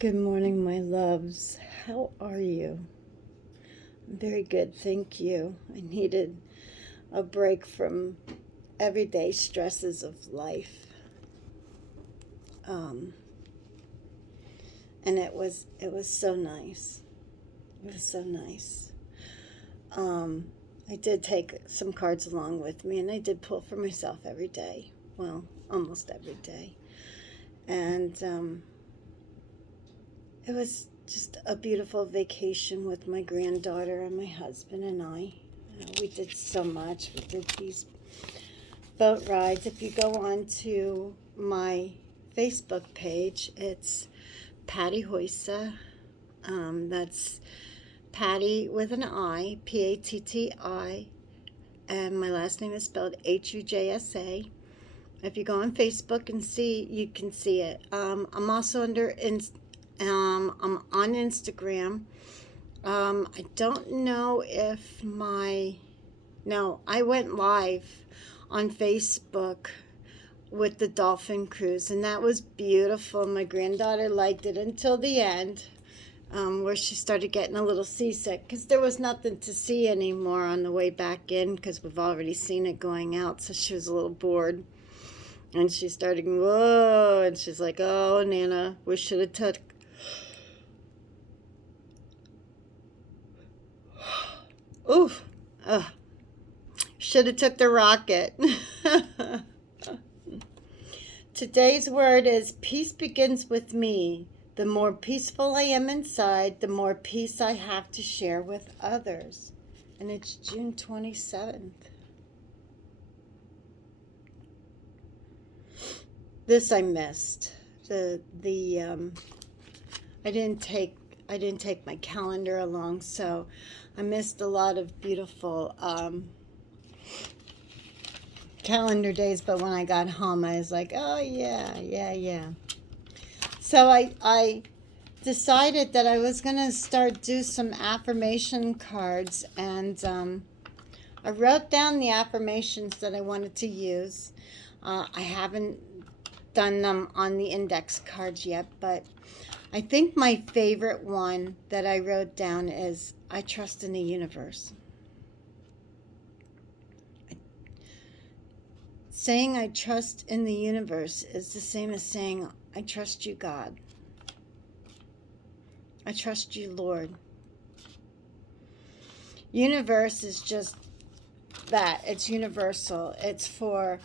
Good morning, my loves. How are you? I'm very good, thank you. I needed a break from everyday stresses of life. Um, and it was so nice. It was so nice. Um, I did take some cards along with me, and I did pull for myself every day. Well, almost every day. And it was just a beautiful vacation with my granddaughter and my husband and I. We did so much. We did these boat rides. If you go on to my Facebook page, it's Patty Hoysa. That's Patty with an I, P-A-T-T-I, and my last name is spelled H-U-J-S-A. If you go on Facebook and see, you can see it. I'm also I'm on Instagram. I don't know if no, I went live on Facebook with the dolphin cruise, and that was beautiful. My granddaughter liked it until the end, where she started getting a little seasick because there was nothing to see anymore on the way back in because we've already seen it going out, so she was a little bored. And she started, whoa, and she's like, oh, Nana, we should have took. Oof. Should have took the rocket. Today's word is peace begins with me. The more peaceful I am inside, the more peace I have to share with others. And it's June 27th. This I missed. I didn't take my calendar along, so I missed a lot of beautiful calendar days, but when I got home I was like, oh yeah. So I decided that I was going to do some affirmation cards, and I wrote down the affirmations that I wanted to use. I haven't done them on the index cards yet, but I think my favorite one that I wrote down is I trust in the universe. Saying I trust in the universe is the same as saying I trust you, God. I trust you, Lord. Universe is just that. It's universal. It's for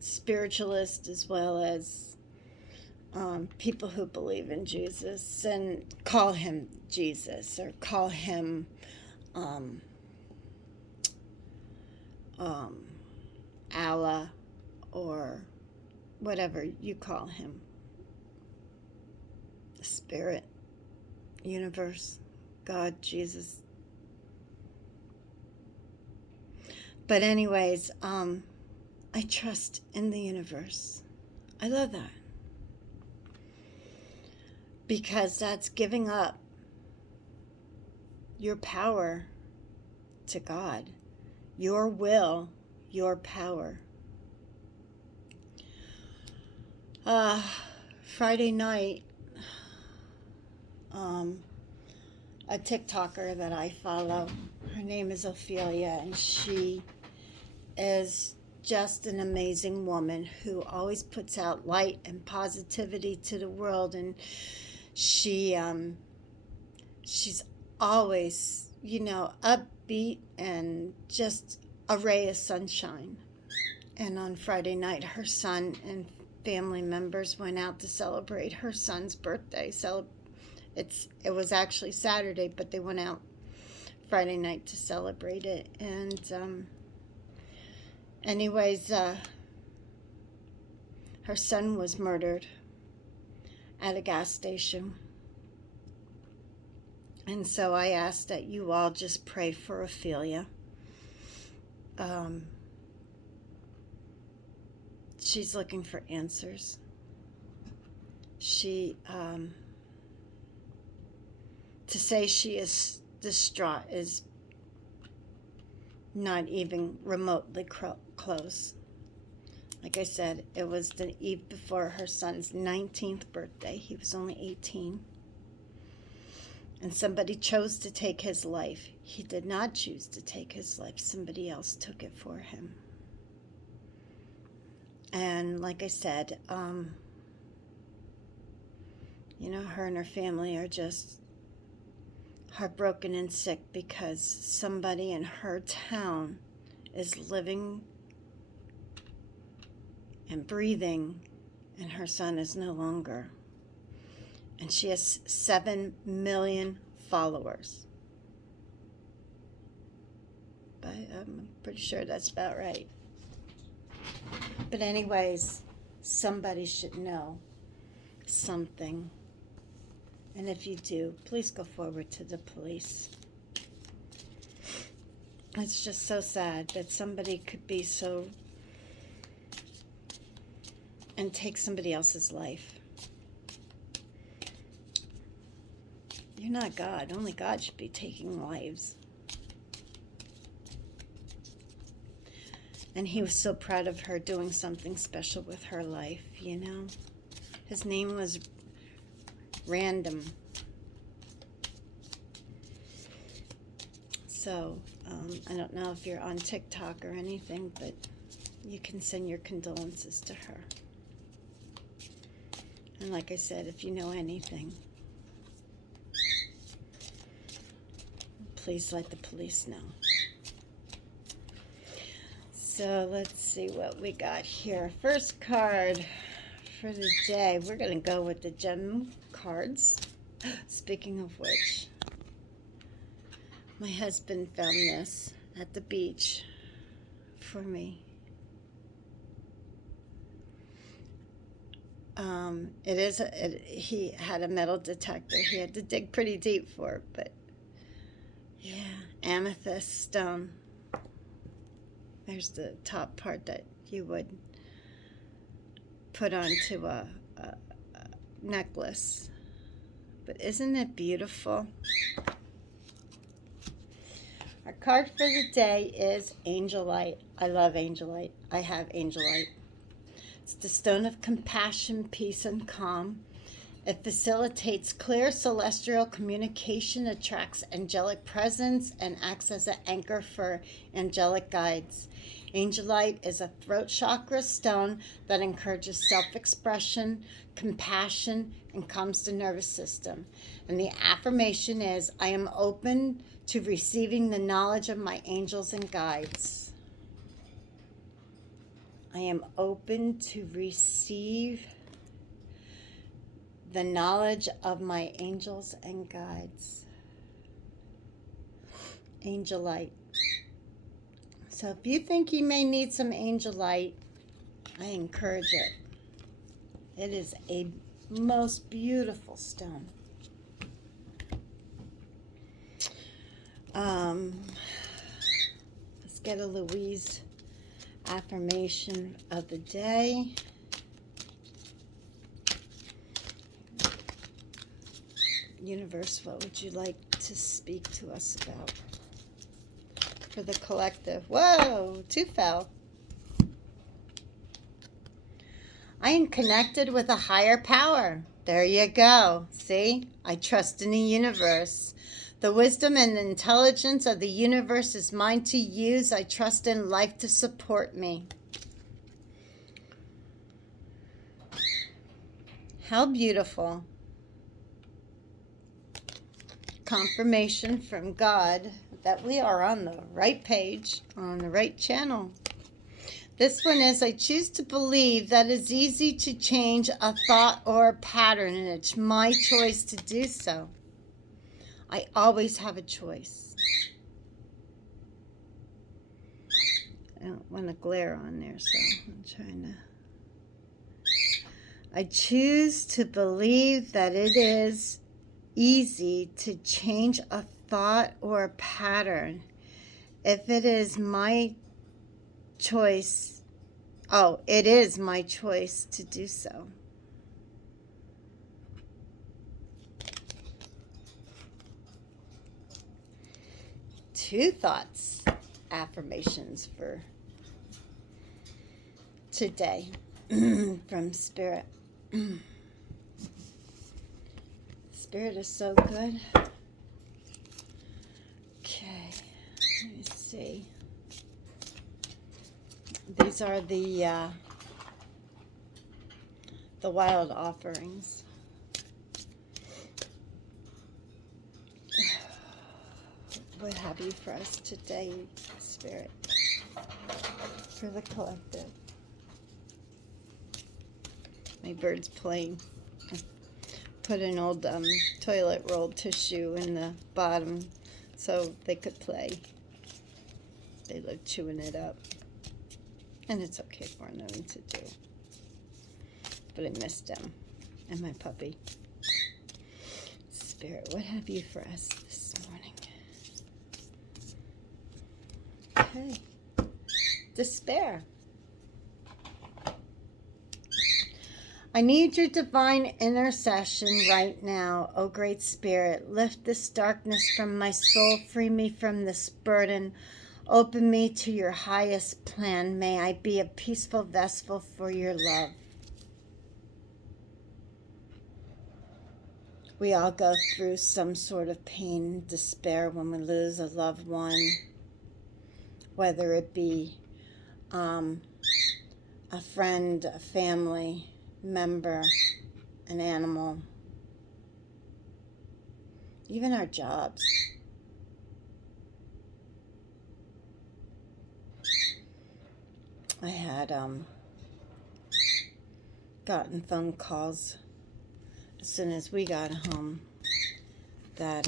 spiritualists as well as people who believe in Jesus and call him Jesus or call him Allah or whatever you call him. Spirit, universe, God, Jesus. But anyways, I trust in the universe. I love that. Because that's giving up your power to God. Your will, your power. Friday night, a TikToker that I follow, her name is Ophelia, and she is just an amazing woman who always puts out light and positivity to the world, and she's always, upbeat and just a ray of sunshine. And on Friday night, her son and family members went out to celebrate her son's birthday. It was actually Saturday, but they went out Friday night to celebrate it. And anyways, her son was murdered at a gas station. And so I asked that you all just pray for Ophelia. She's looking for answers. To say she is distraught is not even remotely close. Like I said, it was the eve before her son's 19th birthday. He was only 18. And somebody chose to take his life. He did not choose to take his life. Somebody else took it for him. And like I said, you know, her and her family are just heartbroken and sick because somebody in her town is living and breathing, and her son is no longer. And she has 7 million followers. But I'm pretty sure that's about right. But anyways, somebody should know something. And if you do, please go forward to the police. It's just so sad that somebody could be so and take somebody else's life. You're not God. Only God should be taking lives. And he was so proud of her doing something special with her life, you know. His name was Random. So, I don't know if you're on TikTok or anything, but you can send your condolences to her. And like I said, if you know anything, please let the police know. So let's see what we got here. First card for the day. We're going to go with the gem cards. Speaking of which, my husband found this at the beach for me. He had a metal detector. He had to dig pretty deep for it, but yeah, amethyst stone. There's the top part that you would put onto a necklace. But isn't it beautiful? Our card for the day is Angelite. I love Angelite. I have Angelite. It's the stone of compassion, peace, and calm. It facilitates clear celestial communication, attracts angelic presence, and acts as an anchor for angelic guides. Angelite is a throat chakra stone that encourages self-expression, compassion, and calms the nervous system. And the affirmation is, I am open to receiving the knowledge of my angels and guides. I am open to receive the knowledge of my angels and guides. Angelite. So if you think you may need some Angelite, I encourage it. It is a most beautiful stone. Let's get a Louise affirmation of the day. Universe, what would you like to speak to us about? For the collective. Whoa, 2 fell. I am connected with a higher power. There you go. See? I trust in the universe. The wisdom and intelligence of the universe is mine to use. I trust in life to support me. How beautiful. Confirmation from God that we are on the right page, on the right channel. This one is, I choose to believe that it's easy to change a thought or a pattern, and it's my choice to do so. I always have a choice. I don't want to glare on there, so I'm trying to. I choose to believe that it is easy to change a thought or a pattern. If it is my choice, it is my choice to do so. Two thoughts, affirmations for today from Spirit. Spirit is so good. Okay, let me see. These are the wild offerings. What have you for us today, Spirit, for the collective? My bird's playing. Put an old toilet roll tissue in the bottom so they could play. They love chewing it up. And it's okay for them to do. But I missed them and my puppy. Spirit, what have you for us this morning? Okay. Despair. I need your divine intercession right now, O Great Spirit. Lift this darkness from my soul. Free me from this burden. Open me to your highest plan. May I be a peaceful vessel for your love. We all go through some sort of pain, despair when we lose a loved one, whether it be a friend, a family member, an animal, even our jobs. I had gotten phone calls as soon as we got home that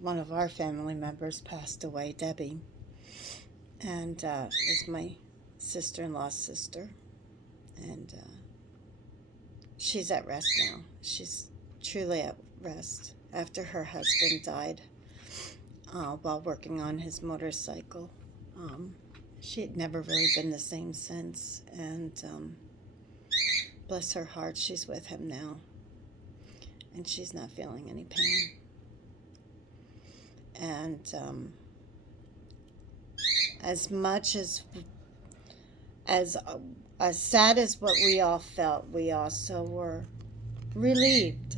one of our family members passed away, Debbie, and it was my sister-in-law's sister, and she's at rest now. She's truly at rest after her husband died while working on his motorcycle. She had never really been the same since, and bless her heart, she's with him now, and she's not feeling any pain. And as much as sad as what we all felt, we also were relieved.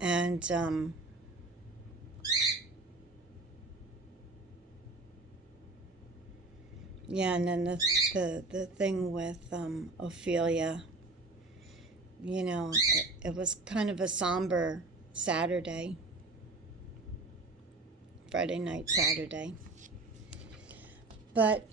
And yeah, and then the thing with Ophelia, you know, it was kind of a somber Saturday, Friday night, Saturday. But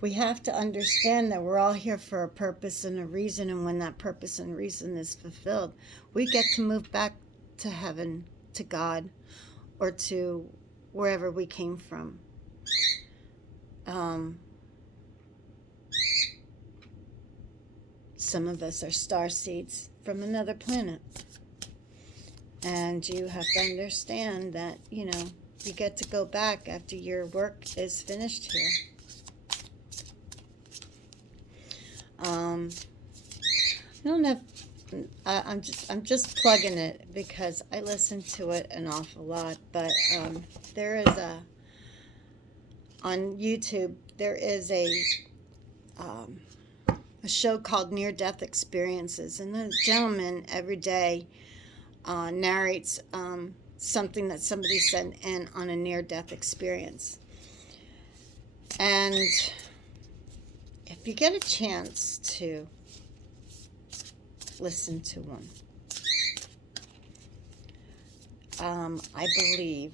we have to understand that we're all here for a purpose and a reason, and when that purpose and reason is fulfilled, we get to move back to heaven, to God, or to wherever we came from. Some of us are starseeds from another planet. And you have to understand that, you know, you get to go back after your work is finished here. I don't know if, I'm just plugging it because I listen to it an awful lot, but there is on YouTube, there is a show called Near Death Experiences, and the gentleman every day narrates something that somebody sent in on a near-death experience. And if you get a chance to listen to one, I believe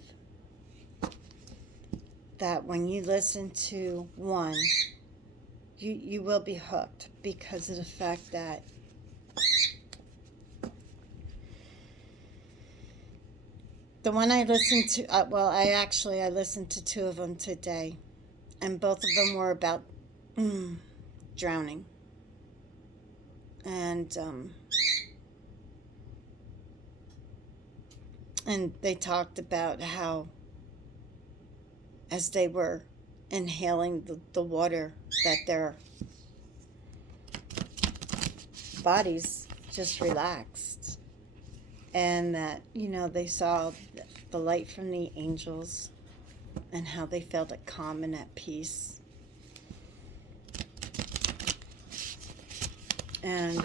that when you listen to one, you will be hooked because of the fact that the one I listened to, I listened to two of them today, and both of them were about drowning. And they talked about how, as they were inhaling the water, that their bodies just relaxed. And that, you know, they saw the light from the angels and how they felt at calm and at peace. And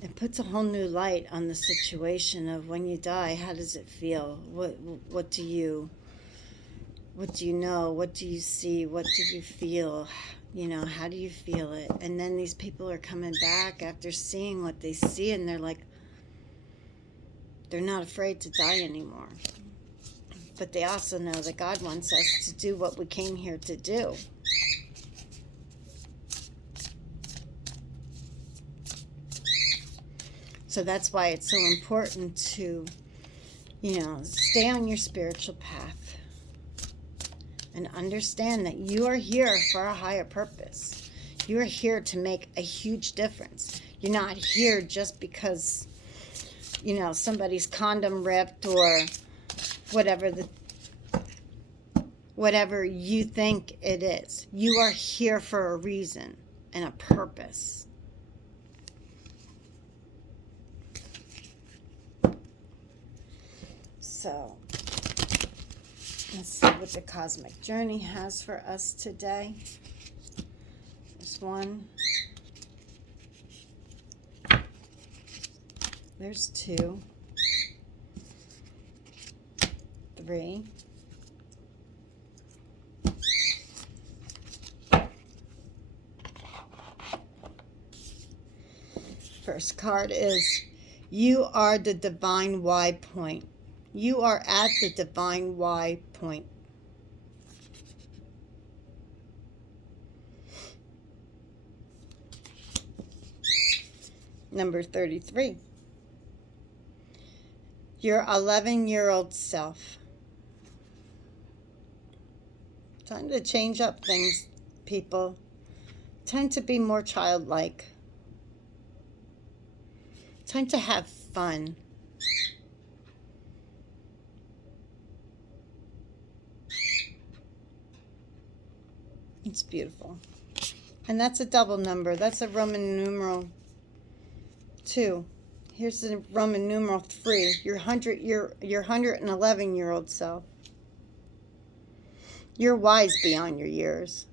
it puts a whole new light on the situation of when you die, how does it feel? What do you know? What do you see? What do you feel? You know, how do you feel it? And then these people are coming back after seeing what they see, and they're like, they're not afraid to die anymore. But they also know that God wants us to do what we came here to do. So that's why it's so important to, stay on your spiritual path and understand that you are here for a higher purpose. You are here to make a huge difference. You're not here just because, somebody's condom ripped or whatever you think it is. You are here for a reason and a purpose. So, let's see what the cosmic journey has for us today. There's 1. There's 2. 3. First card is, you are the divine Y point. You are at the divine Y point. Number 33. Your 11-year-old self. Time to change up things, people. Time to be more childlike. Time to have fun. It's beautiful. And that's a double number. That's a Roman numeral 2. Here's the Roman numeral 3. Your 111-year-old self. You're wise beyond your years.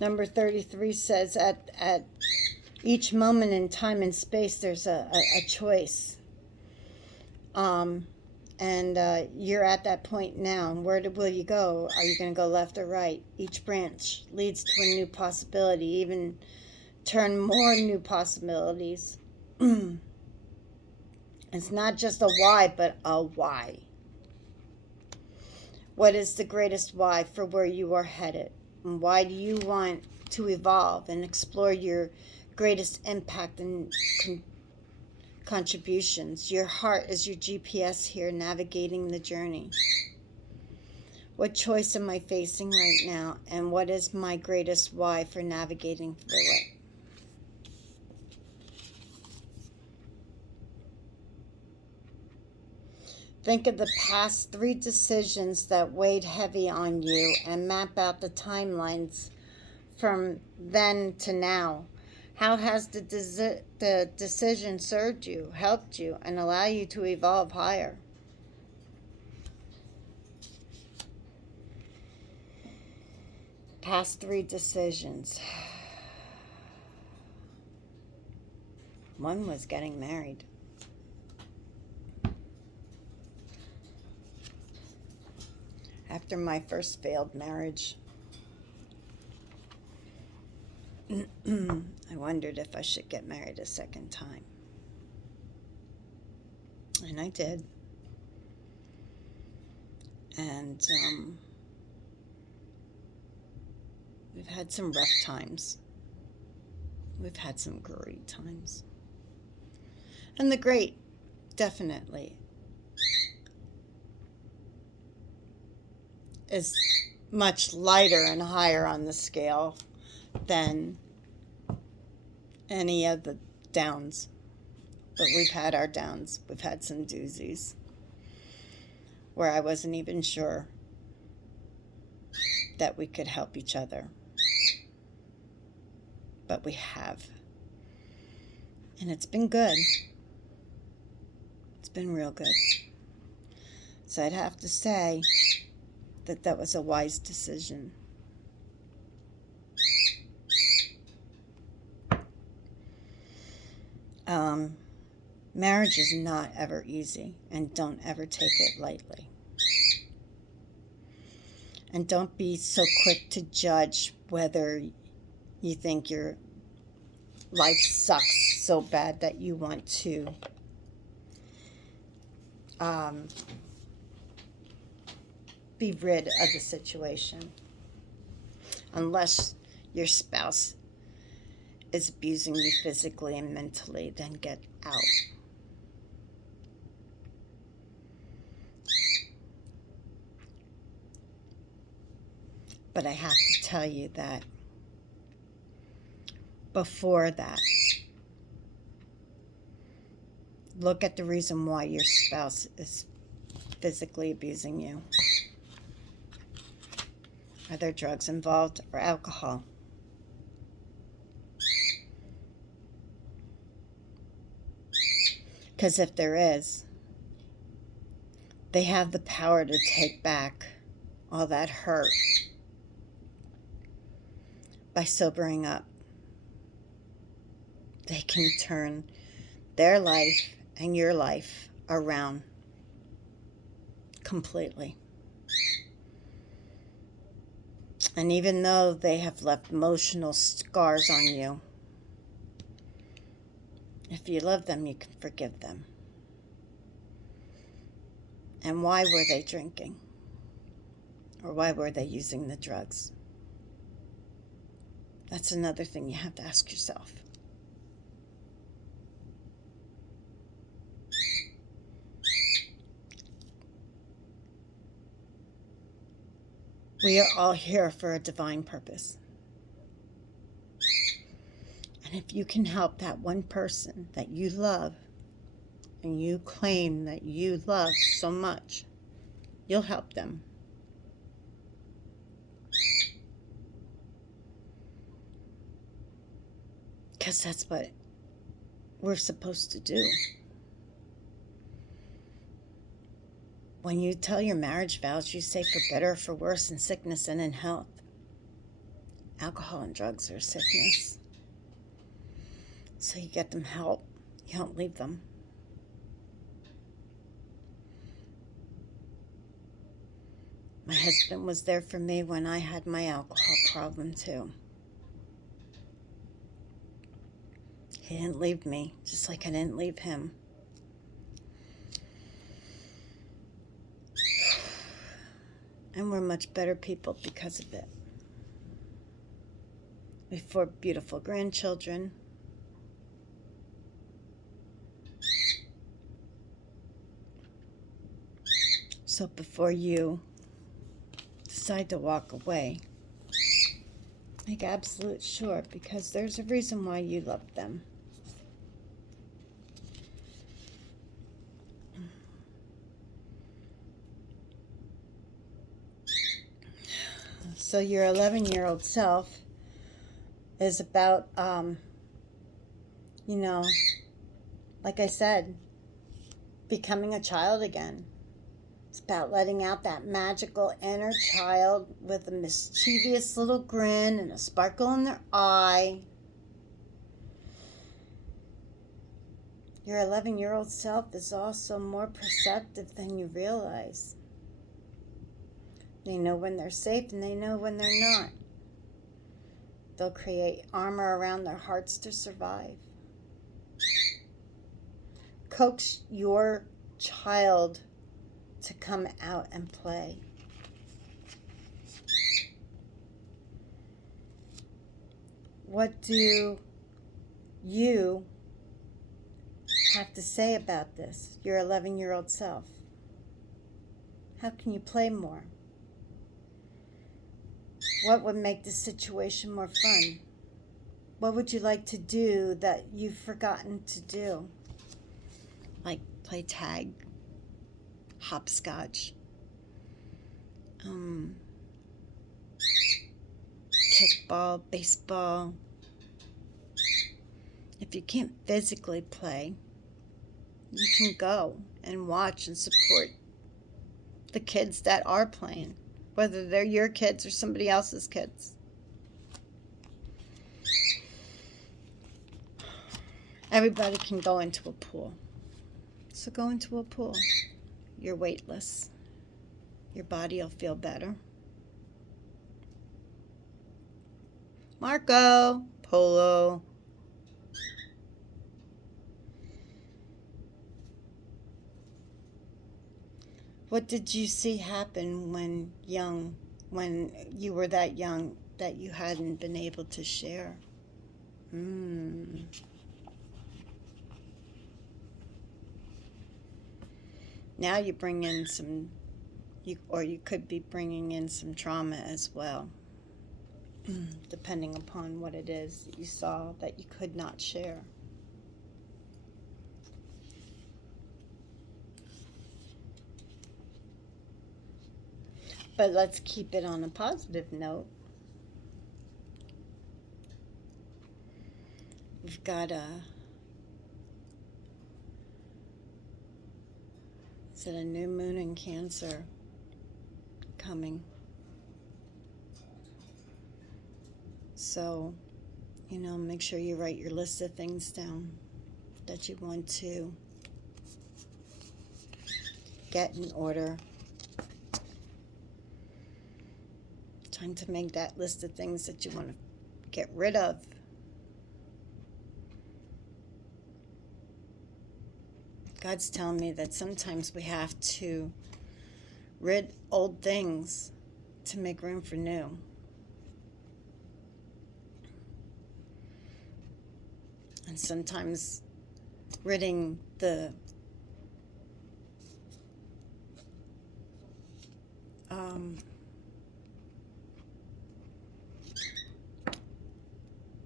Number 33 says at each moment in time and space there's a choice. And you're at that point now. Where will you go? Are you going to go left or right? Each branch leads to a new possibility, even turn more new possibilities. It's not just a why, but a why. What is the greatest why for where you are headed? And why do you want to evolve and explore your greatest impact and contributions? Your heart is your GPS here, navigating the journey. What choice am I facing right now? And what is my greatest why for navigating through it? Think of the past 3 decisions that weighed heavy on you and map out the timelines from then to now. How has the decision served you, helped you, and allow you to evolve higher? Past 3 decisions. One was getting married. After my first failed marriage, I wondered if I should get married a second time. And I did. And we've had some rough times. We've had some great times. And the great, definitely, is much lighter and higher on the scale than any of the downs. But we've had our downs. We've had some doozies where I wasn't even sure that we could help each other. But we have. And it's been good. been real good. So I'd have to say that that was a wise decision. Marriage is not ever easy, and don't ever take it lightly. And don't be so quick to judge whether you think your life sucks so bad that you want to be rid of the situation. Unless your spouse is abusing you physically and mentally, then get out. But I have to tell you that before that, look at the reason why your spouse is physically abusing you. Are there drugs involved or alcohol? Because if there is, they have the power to take back all that hurt by sobering up. They can turn their life and your life around completely. And even though they have left emotional scars on you, if you love them, you can forgive them. And why were they drinking? Or why were they using the drugs? That's another thing you have to ask yourself. We are all here for a divine purpose. And if you can help that one person that you love and you claim that you love so much, you'll help them. Because that's what we're supposed to do. When you tell your marriage vows, you say for better or for worse, in sickness and in health. Alcohol and drugs are sickness. So you get them help. You don't leave them. My husband was there for me when I had my alcohol problem too. He didn't leave me, just like I didn't leave him. And we're much better people because of it. We have 4 beautiful grandchildren. So before you decide to walk away, make absolute sure, because there's a reason why you love them. So your 11-year-old self is about, like I said, becoming a child again. It's about letting out that magical inner child with a mischievous little grin and a sparkle in their eye. Your 11-year-old self is also more perceptive than you realize. They know when they're safe and they know when they're not. They'll create armor around their hearts to survive. Coax your child to come out and play. What do you have to say about this, your 11-year-old self? How can you play more? What would make this situation more fun? What would you like to do that you've forgotten to do? Like play tag, hopscotch, kickball, baseball. If you can't physically play, you can go and watch and support the kids that are playing, whether they're your kids or somebody else's kids. Everybody can go into a pool. So go into a pool. You're weightless. Your body will feel better. Marco Polo. What did you see happen when you were that young, that you hadn't been able to share? Now you bring in you could be bringing in some trauma as well, depending upon what it is that you saw that you could not share. But let's keep it on a positive note. We've got is it a new moon in Cancer coming? So, make sure you write your list of things down that you want to get in order. Time to make that list of things that you want to get rid of. God's telling me that sometimes we have to rid old things to make room for new. And sometimes ridding the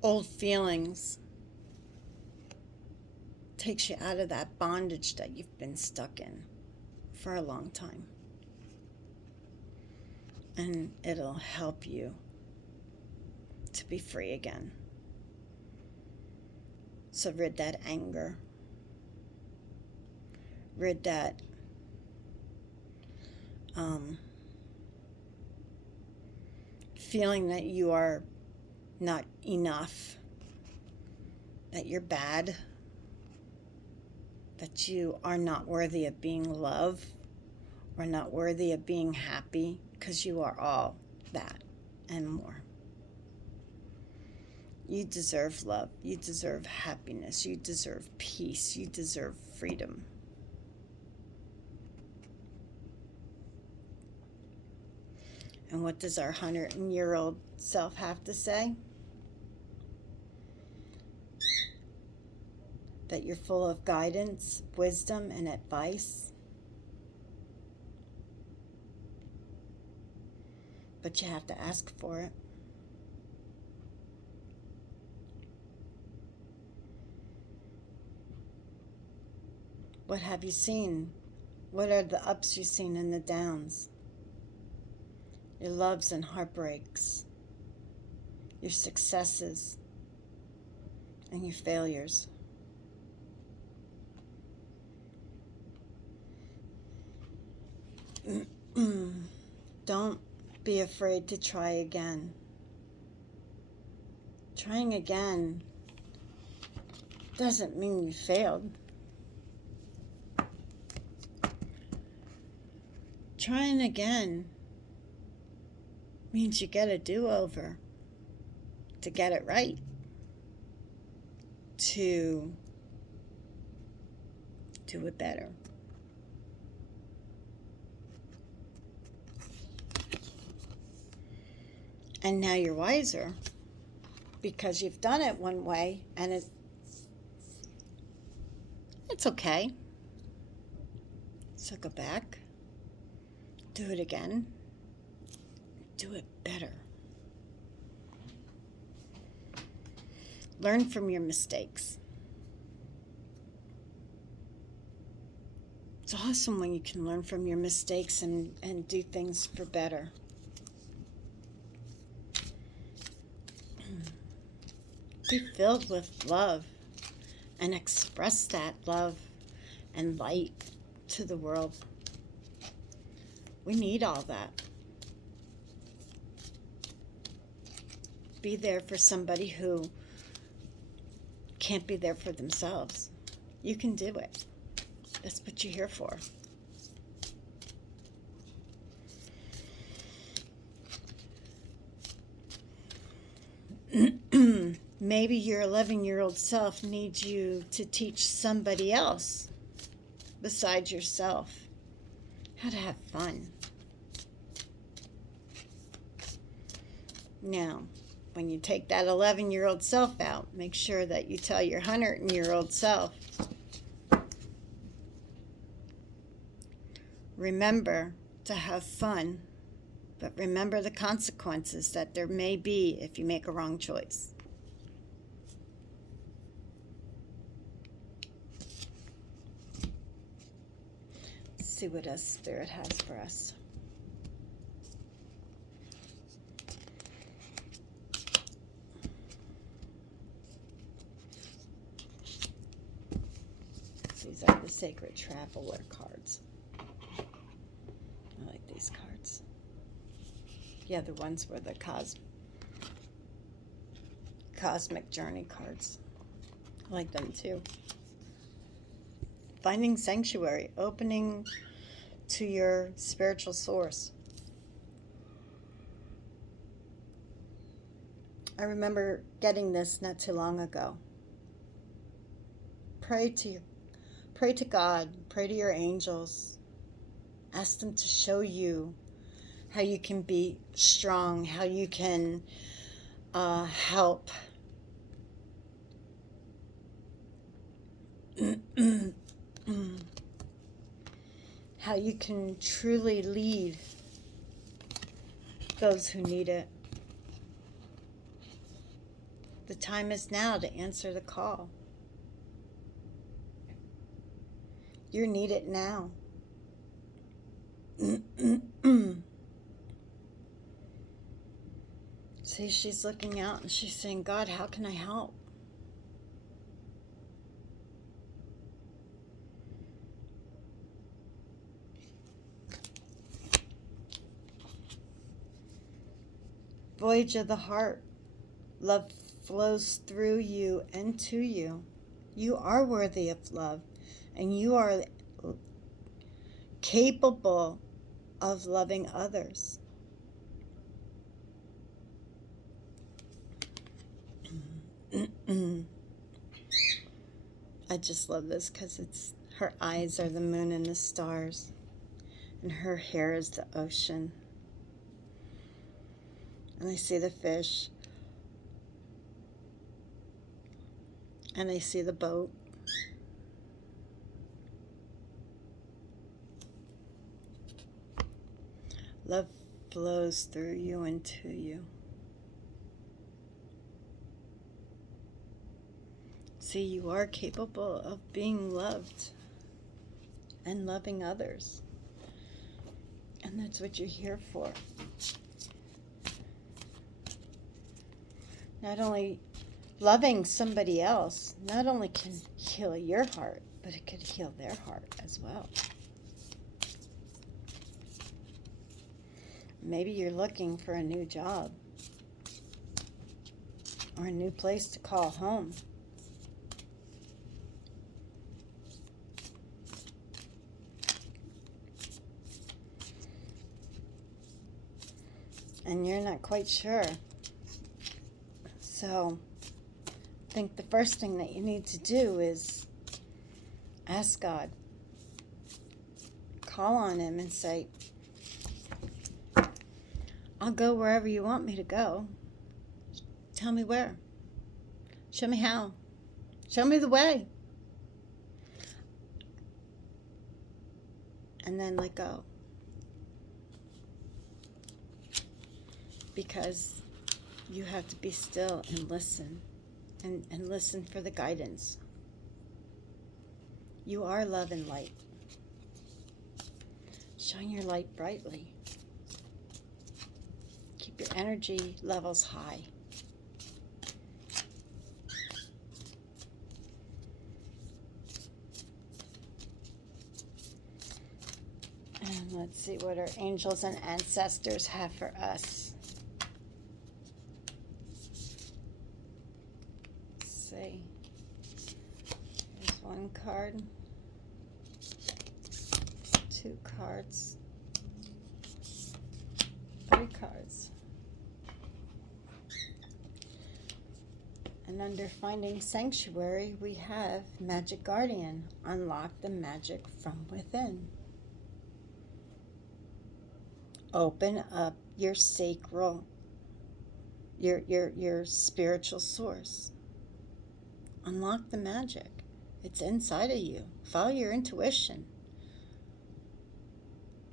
old feelings takes you out of that bondage that you've been stuck in for a long time. And it'll help you to be free again. So rid that anger. Rid that feeling that you are not enough, that you're bad, that you are not worthy of being loved or not worthy of being happy, because you are all that and more. You deserve love. You deserve happiness. You deserve peace. You deserve freedom. And what does our 100-year-old self have to say? That you're full of guidance, wisdom, and advice. But you have to ask for it. What have you seen? What are the ups you've seen and the downs? Your loves and heartbreaks, your successes, and your failures. Don't be afraid to try again. Trying again doesn't mean you failed. Trying again means you get a do-over to get it right, to do it better. And now you're wiser because you've done it one way and it's okay. So go back, do it again, do it better. Learn from your mistakes. It's awesome when you can learn from your mistakes and do things for better. Be filled with love and express that love and light to the world. We need all that. Be there for somebody who can't be there for themselves. You can do it. That's what you're here for. Maybe your 11-year-old self needs you to teach somebody else besides yourself how to have fun. Now, when you take that 11-year-old self out, make sure that you tell your 100-year-old self, remember to have fun, but remember the consequences that there may be if you make a wrong choice. Let's see what else Spirit has for us. These are the Sacred Traveler cards. I like these cards. The other ones were the Cosmic Journey cards. I like them too. Finding sanctuary, opening to your spiritual source. I remember getting this not too long ago. Pray to God, pray to your angels. Ask them to show you how you can be strong, how you can help. How you can truly lead those who need it. The time is now to answer the call. You're needed now. See, she's looking out and she's saying, God, how can I help? Voyage of the heart. Love flows through you and to you. You are worthy of love, and you are capable of loving others. I just love this because her eyes are the moon and the stars, and her hair is the ocean. And I see the fish, and I see the boat. Love flows through you and to you. See, you are capable of being loved and loving others. And that's what you're here for. Not only loving somebody else, not only can heal your heart, but it could heal their heart as well. Maybe you're looking for a new job or a new place to call home. And you're not quite sure. So, I think the first thing that you need to do is ask God. Call on Him and say, I'll go wherever you want me to go. Tell me where. Show me how. Show me the way. And then let go. Because you have to be still and listen. And listen for the guidance. You are love and light. Shine your light brightly. Keep your energy levels high. Let's see what our angels and ancestors have for us. Let's see. Here's one card. 2 cards. 3 cards. And under Finding Sanctuary, we have Magic Guardian. Unlock the magic from within. Open up your sacral, your spiritual source. Unlock the magic. It's inside of you. Follow your intuition.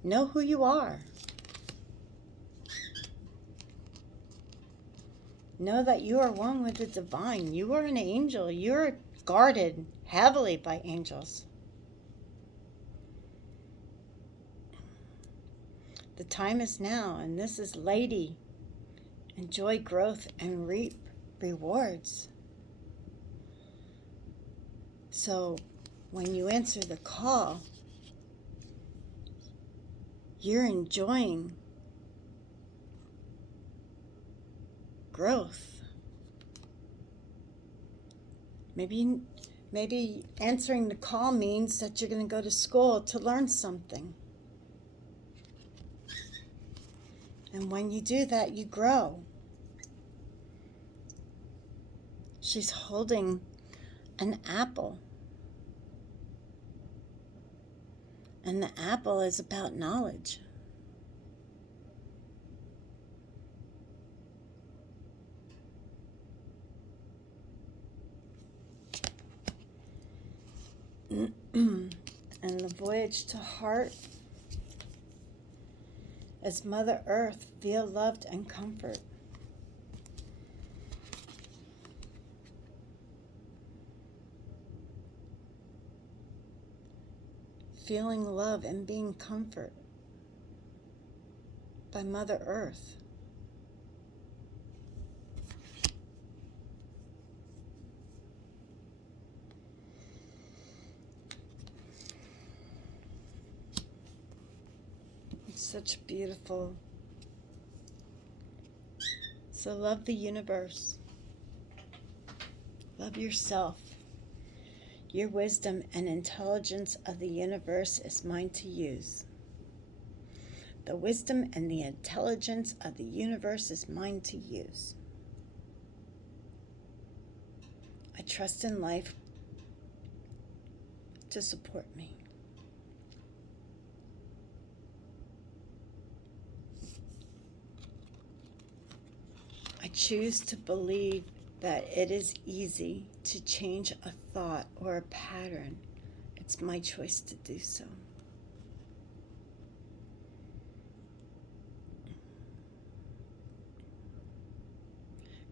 Know who you are. Know that you are one with the divine. You are an angel. You're guarded heavily by angels. The time is now, and this is Lady. Enjoy growth and reap rewards. So when you answer the call, you're enjoying growth. Maybe answering the call means that you're going to go to school to learn something. And when you do that, you grow. She's holding an apple. And the apple is about knowledge. And the voyage to heart, as Mother Earth, feel loved and comfort. Feeling love and being comfort by Mother Earth. It's such beautiful. So love the universe. Love yourself. Your wisdom and intelligence of the universe is mine to use. The wisdom and the intelligence of the universe is mine to use. I trust in life to support me. I choose to believe that it is easy to change a thought or a pattern. It's my choice to do so.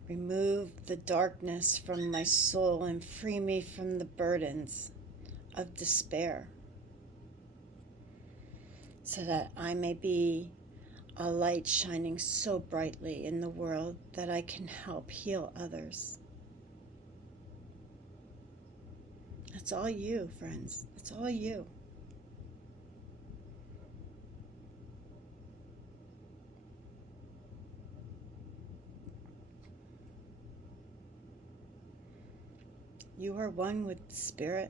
Remove the darkness from my soul and free me from the burdens of despair, so that I may be a light shining so brightly in the world that I can help heal others. It's all you, friends. It's all you. You are one with Spirit.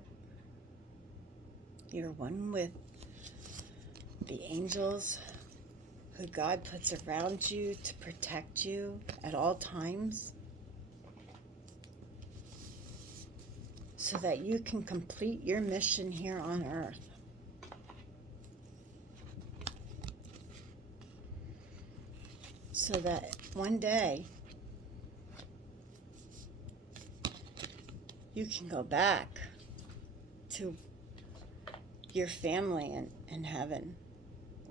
You're one with the angels who God puts around you to protect you at all times, so that you can complete your mission here on earth. So that one day you can go back to your family in heaven,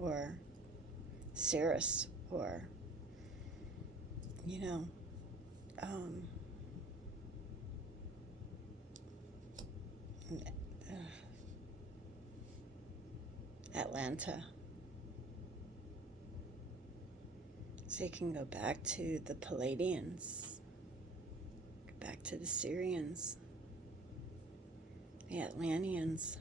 or Cirrus, or, Atlanta. So you can go back to the Palladians, back to the Syrians, the Atlanteans.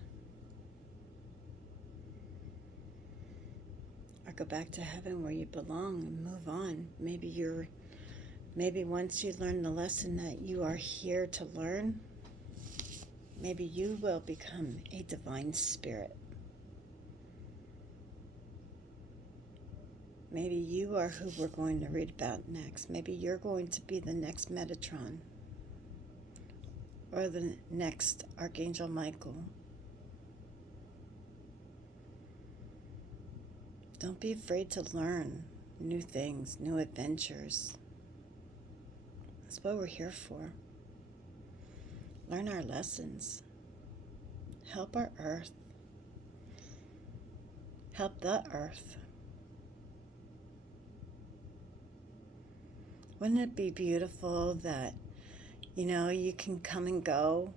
or go back to heaven where you belong and move on. Maybe once you learn the lesson that you are here to learn, maybe you will become a divine spirit. Maybe you are who we're going to read about next. Maybe you're going to be the next Metatron or the next Archangel Michael. Don't be afraid to learn new things, new adventures. That's what we're here for. Learn our lessons. Help our earth. Help the earth. Wouldn't it be beautiful that, you can come and go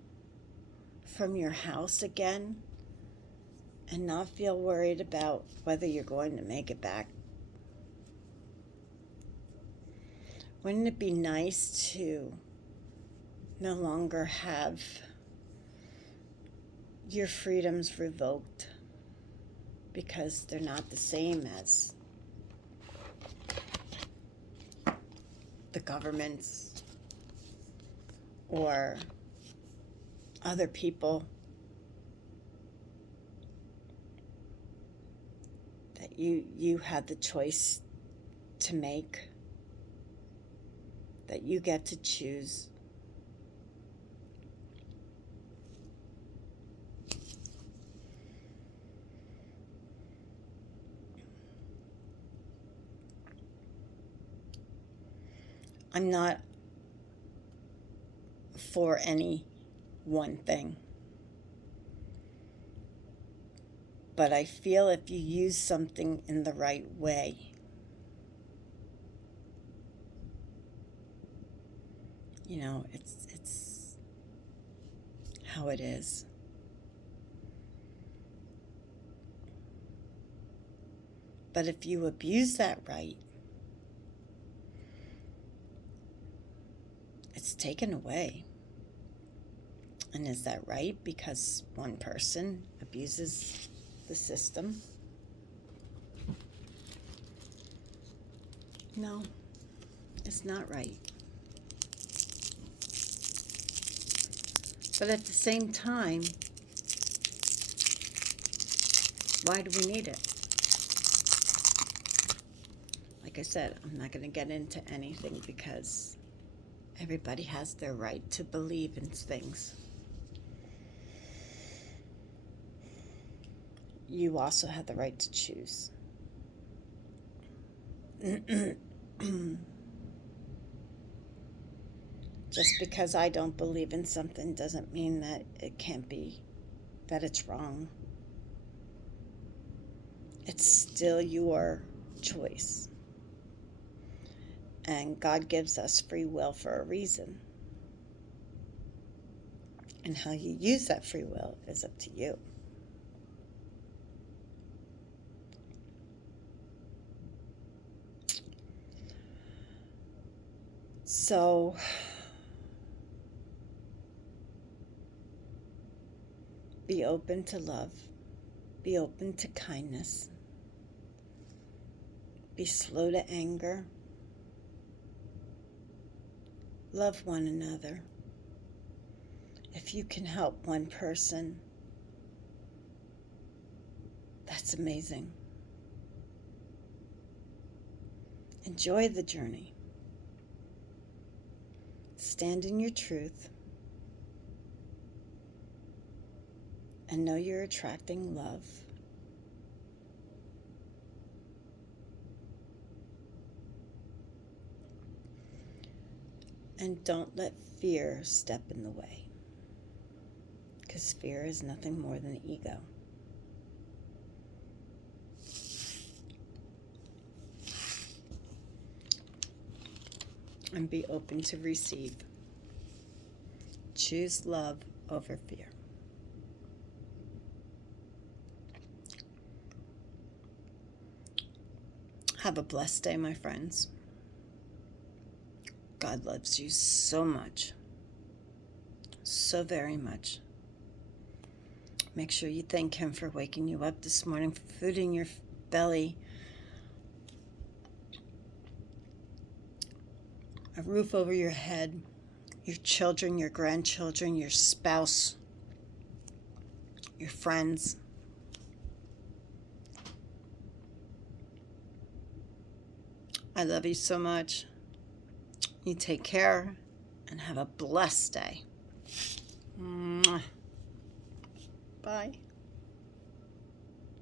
from your house again and not feel worried about whether you're going to make it back? Wouldn't it be nice to no longer have your freedoms revoked because they're not the same as the governments or other people? That you had the choice to make, that you get to choose. I'm not for any one thing, but I feel if you use something in the right way, it's how it is. But if you abuse that right, it's taken away. And is that right because one person abuses the system? No, it's not right. But at the same time, why do we need it? Like I said, I'm not going to get into anything because everybody has their right to believe in things. You also have the right to choose. Just because I don't believe in something doesn't mean that it can't be, that it's wrong. It's still your choice. And God gives us free will for a reason. And how you use that free will is up to you. So, be open to love. Be open to kindness. Be slow to anger. Love one another. If you can help one person, that's amazing. Enjoy the journey. Stand in your truth. And know you're attracting love. And don't let fear step in the way. Because fear is nothing more than ego. And be open to receive. Choose love over fear. Have a blessed day, my friends. God loves you so much. So very much. Make sure you thank Him for waking you up this morning, for food in your belly, a roof over your head, your children, your grandchildren, your spouse, your friends. I love you so much. You take care and have a blessed day. Mwah. Bye.